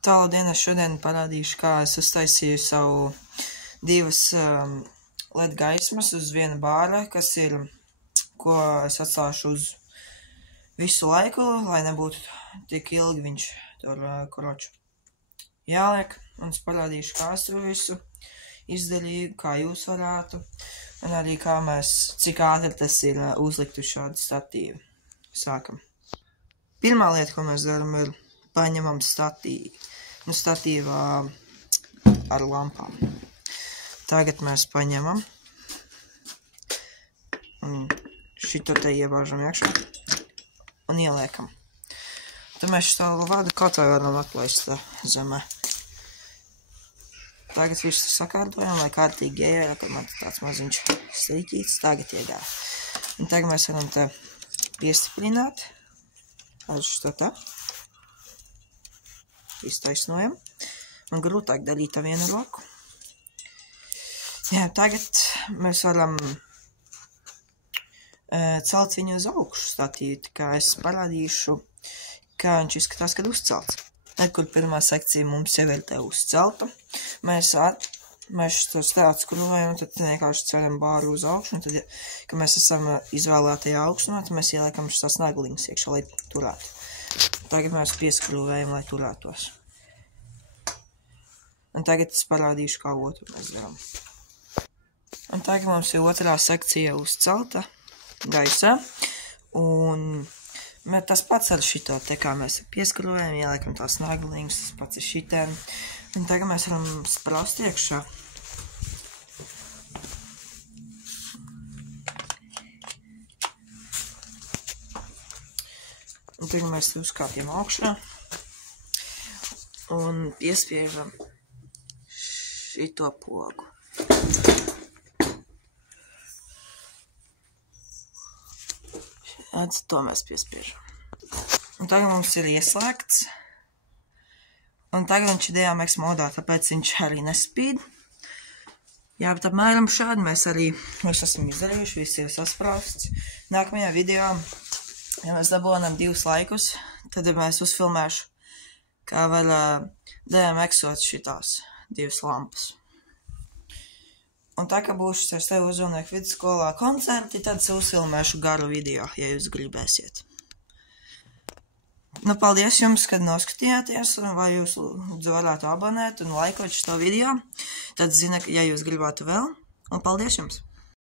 Tālu dienu es šodien parādīšu, kā es uztaisīju savu divas LED gaismas uz viena bāra, ko es atstāšu uz visu laiku, lai nebūtu tik ilgi viņš tur kroču jāliek. Un es parādīšu, kā es to visu izdarīju, kā jūs varētu, un arī cik ātri tas ir uzlikt uz šādu statīvu. Sākam. Pirmā lieta, ko mēs darām, ir paņemam statīvā ar lampām. Tagad mēs paņemam un šito te iebāžam iekšā un ieliekam. Tad mēs šo vadu kaut vai varam atlaist zemē. Tagad visu sakārtojam, lai kārtīgi iegāja, kad man tāds maziņš slīķīts, tagad iegāja. Un tagad mēs varam te piestiprināt ar šo te. Iztaisnojam. Man grūtāk darīt ar vienu roku. Jā, tagad mēs varam celt viņu uz augšu statīvu, kā es parādīšu, kā viņš izskatās, kad uzcelts. Tad, kur pirmā sekcija mums jau ir te uzcelta, mēs to stāstu skrūvējam, tad vienkārši ceram bāru uz augšu, un tad, kad mēs esam izvēlētajā augstumā, tad mēs ieliekam šitās nagliņas iekšā, lai turētu. Tagad mēs pieskrūvējam, lai turētos. Un tagad es parādīšu, kā otru mēs darām. Un tagad mums ir otrā sekcija uzcelta gaisā. Un tas pats ar šito te, kā mēs pieskrūvējam, ieliekam tās nagliņas, tas pats ir šitēm. Un tagad mēs varam spraust iekšā. Un tagad mēs uzkāpjam augšā un piespiežam šito pogu. To mēs piespiežam. Un tagad mums ir ieslēgts. Un tagad viņš ir DMX modā, tāpēc viņš arī nespīd. Jā, bet apmēram šādi mēs esam izdarījuši, viss ir sasprāsts. Nākamajā video, ja mēs dabonam 2 laikus, tad mēs uzfilmēšu, kā var DMX-ot šitās 2 lampas. Un tā, ka būšu ar tevi Uzvalnieku vidusskolā koncerti, tad es uzfilmēšu garu video, ja jūs gribēsiet. Nu, paldies jums, kad noskatījāties, vai jūs varētu abonēt un laikot šo video. Tad zina, ja jūs gribētu vēl. Un paldies jums!